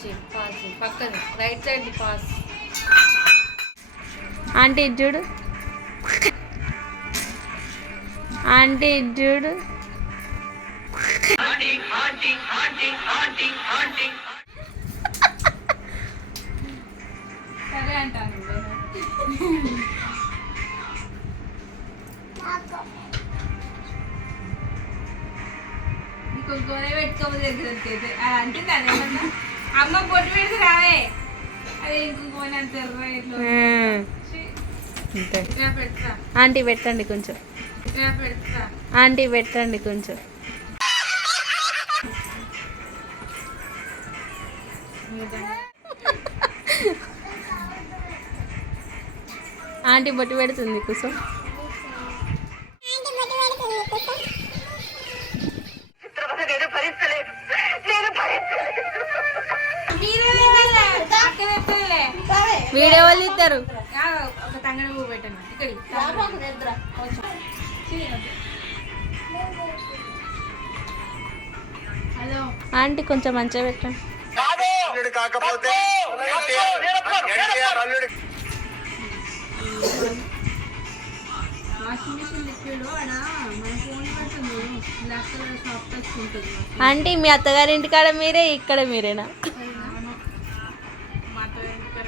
చేయి పక్కన right side pass. Aunty చూడు, ఆంటీ చూడు. సరే అంటాను. ఇంకో గొడవ పెట్టుకోవాలి దగ్గర అంటే అదేమన్నా అమ్మ పొట్టు పెడితే రావే, అదే ఇంకో పెడతా. ఆంటీ పెట్టండి కొంచెం, పెడతా. ఆంటీ పెట్టండి కొంచెం. ఆంటీ బొట్టు పెడుతుంది కూర్చో. వీడియో వాళ్ళు ఇస్తారు. ఒక తంగడి పువ్వు పెట్టండి ఇక్కడ. హలో ఆంటీ కొంచెం మంచిగా పెట్టండి. కాకపోతే వాషింగ్ మిషన్ లిక్విడ్ ఆడ మన ఫోన్ పడుతుంది, బ్లాక్ కలర్ సాఫ్ట్ టచ్ ఉంటుంది. ఆంటీ మీ అత్తగారి ఇంటికాడ మీరే, ఇక్కడ మీరేనా? మా ఇంటికాడ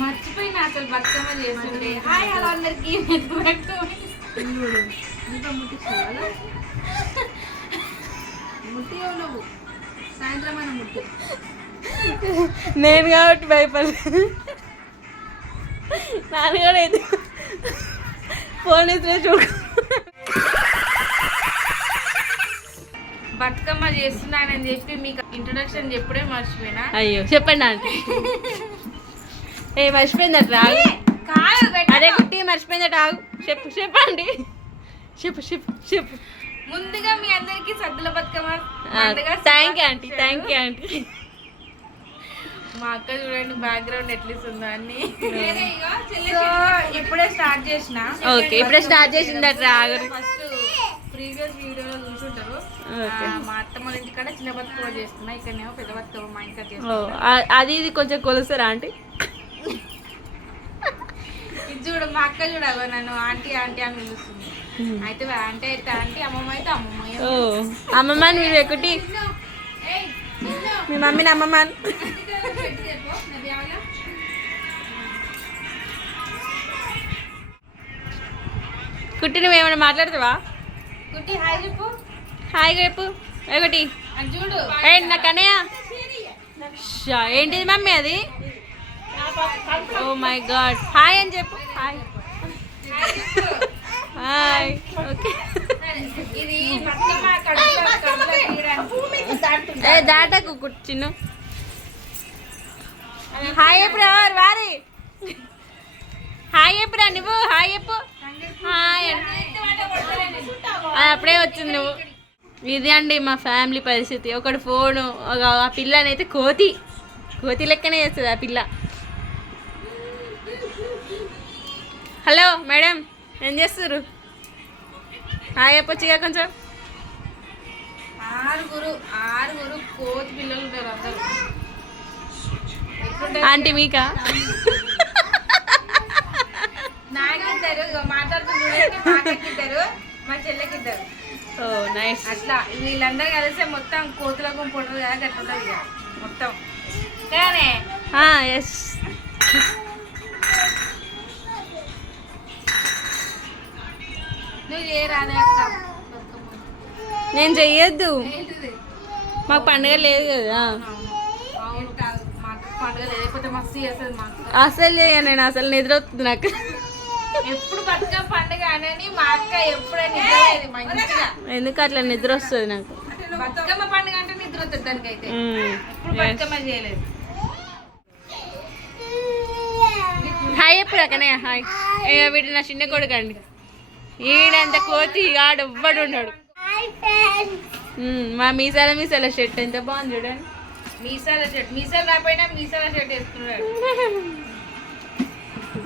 మర్చిపోయిన అసలు బతుకమ్మ చేస్తుండే. హాయ్ హలో అందరికి. ఇంకా ముట్టించుకోవాలా? ముట్టి నువ్వు సాయంత్రం అయినా ముట్టి. నేను కాబట్టి భయపడలేదు. నాన్నగారు అయితే ఫోన్ ఇస్తే చూడు. బతుకమ్మ చేస్తున్నానని చెప్పి మీకు ఇంట్రొడక్షన్ చెప్పుడే మర్చిపోయినా. అయ్యో చెప్పండి ఆంటీ. ఏ మర్చిపోయిందట రాగు. అదే కుట్టి మర్చిపోయిందట ఆగు. చెప్పండి. చెప్పు. ముందుగా మీ అందరికి Saddula Bathukamma. Thank you aunty, thank you aunty. మా అక్క చూడండి బ్యాక్గ్రౌండ్ ఎట్లిస్తుందో అన్ని. సో ఇప్పుడే స్టార్ట్ చేసిన. ఓకే ఇప్పుడే స్టార్ట్ చేసిందట రాగు. ఫస్ట్ ప్రీవియస్ వీడియోలో చూసుంటారు. మా అత్తమ్మ ఇంటికాడ చిన్న బతుకమ్మ చేస్తున్నా, ఇక్కడనేమో పెద్ద బతుకమ్మ మా ఇంట్లో చేస్తున్నా. అది ఇది కొంచెం కొలుస్తారా ఆంటీ? ఇది చూడు మా అక్క చూడగో నన్ను ఆంటీ ఆంటీ అని పిలుస్తుంది. అయితే ఆంటీ అయితే ఆంటీ, అమ్మమ్మ అయితే అమ్మమ్మ. అమ్మమ్మ మీరు ఎక్కుటి మీ మమ్మీని అమ్మమ్మ. కుట్టి నువ్వు ఏమైనా మాట్లాడతావా? కుట్టి హాయ్ చెప్పు. హాయ్ చెప్పు ఒకటి. చూడు నా కన్నయ్య. ఏంటిది మమ్మీ అది? Oh my God. హాయ్ అని చెప్పు. Hi hi. ఓకే ఇది బతుకమ్మ దాటకు చిన్ను. హాయ్ ఎప్పుడు వారి హాయ్ ఎప్పుడా నువ్వు? హాయ్ చెప్పు. హాయ్ అప్పుడే వచ్చింది నువ్వు. ఇది అండి మా ఫ్యామిలీ పరిస్థితి. ఒకటి ఫోను, ఆ పిల్లనైతే కోతి లెక్కనే చేస్తుంది ఆ పిల్ల. హలో మేడం ఏం చేస్తారు? హాయ్ చెప్పొచ్చుగా కొంచెం. ఆరుగురు కోతి పిల్లలు ఉంటారు అందరూ. ఆంటీ మీకా? నాకిద్దరు మాట్లాడుతుంటారు, మా చెల్లెకిద్దరు. ఓ నైస్. అట్లా వీళ్ళందరూ కలిస్తే మొత్తం కోతుల గుంపు ఉంటుంది కదా, అట్లుంటుంది ఇక మొత్తం. కానీ ఎస్ నువ్వు చేయరాదే అక్క? నేను చెయ్యొద్దు, మాకు పండుగ లేదు కదా. మాకు పండుగ లేకపోతే మస్తు చేస్తుంది మాకు. అసలు నేను అసలు నిద్ర వస్తుంది నాకు. ఎప్పుడు బతుకమ్మ పండుగ అని మా అక్క ఎప్పుడైనా నిద్రలేదు మంచిగా. ఎందుకు అట్లా నిద్ర వస్తుంది నాకు. బతుకమ్మ పండుగ అంటే నిద్ర వస్తుంది దానికైతే. ఎప్పుడు బతుకమ్మ చేయలేదు. హాయ్ ఎప్పుడు అక్కనే హాయ్. వీడు నా చిన్న కొడుకు అండి. ఈడంత కోతి ఆడు ఎవ్వడు ఉన్నాడు. మా మీసాల షర్ట్ ఎంత బాగుంది చూడండి. మీసాల షర్ట్, మీసాలు రాపోయినా మీసాల షర్ట్ వేసుకున్నాడు.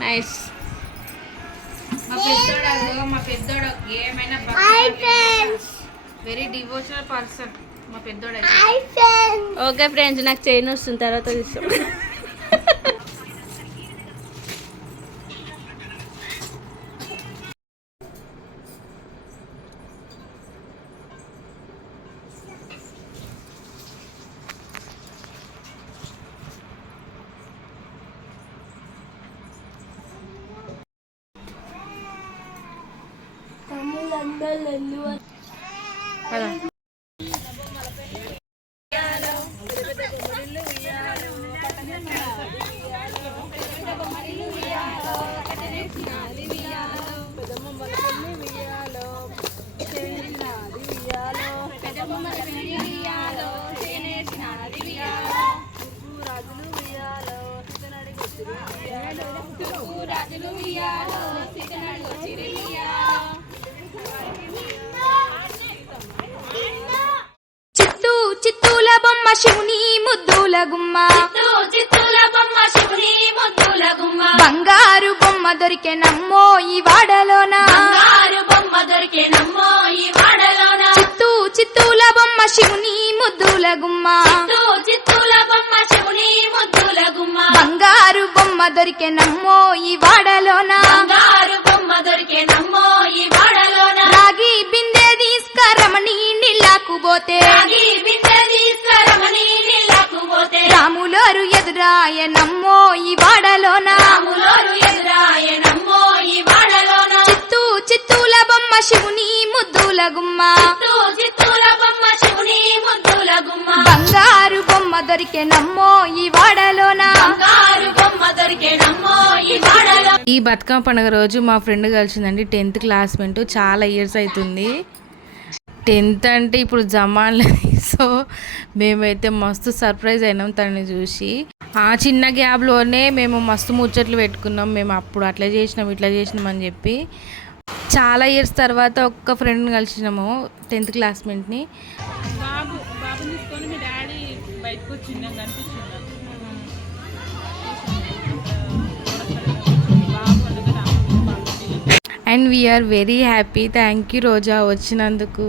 నైస్. మా పెద్దోడు ఏమైనా వెరీ డివోషనల్ పర్సన్ మా పెద్దోడు. ఓకే ఫ్రెండ్స్, నాకు చైన్ వస్తుంది, తర్వాత తీస్తాం. చిత్తూల బొమ్మ శివుని ముద్దుల గుమ్మ, బంగారు బొమ్మ దొరికెనమ్మో ఈ వాడలోన, చిత్తూల బొమ్మ శివుని ముద్దుల గుమ్మ, బంగారు బొమ్మ దొరికెనమ్మో ఈ వాడలోన, రాగి బిందె తీసుకరమణి నీళ్ళకు పోతే, రాములోరు ఎదురాయనమ్మో ఈ వాడలోన, చిత్తూల బొమ్మ శివుని ముద్దుల గుమ్మ, బంగారు బొమ్మ దొరికెనమ్మో ఈ వాడలోన. ఈ బతుకమ్మ పండుగ రోజు మా ఫ్రెండ్ కలిసిందండి, 10th క్లాస్మేట్. చాలా ఇయర్స్ అవుతుంది. 10th అంటే ఇప్పుడు జమాన్లేదు. సో మేమైతే మస్తు సర్ప్రైజ్ అయినాం తనని చూసి. ఆ చిన్న గ్యాప్లోనే మేము మస్తు ముచ్చట్లు పెట్టుకున్నాం. మేము అప్పుడు అట్లా చేసినాం ఇట్లా చేసినాం అని చెప్పి. చాలా ఇయర్స్ తర్వాత ఒక్క ఫ్రెండ్ని కలిసినాము, 10th క్లాస్మేట్ని. And we are very happy. Thank you Roja వచ్చినందుకు.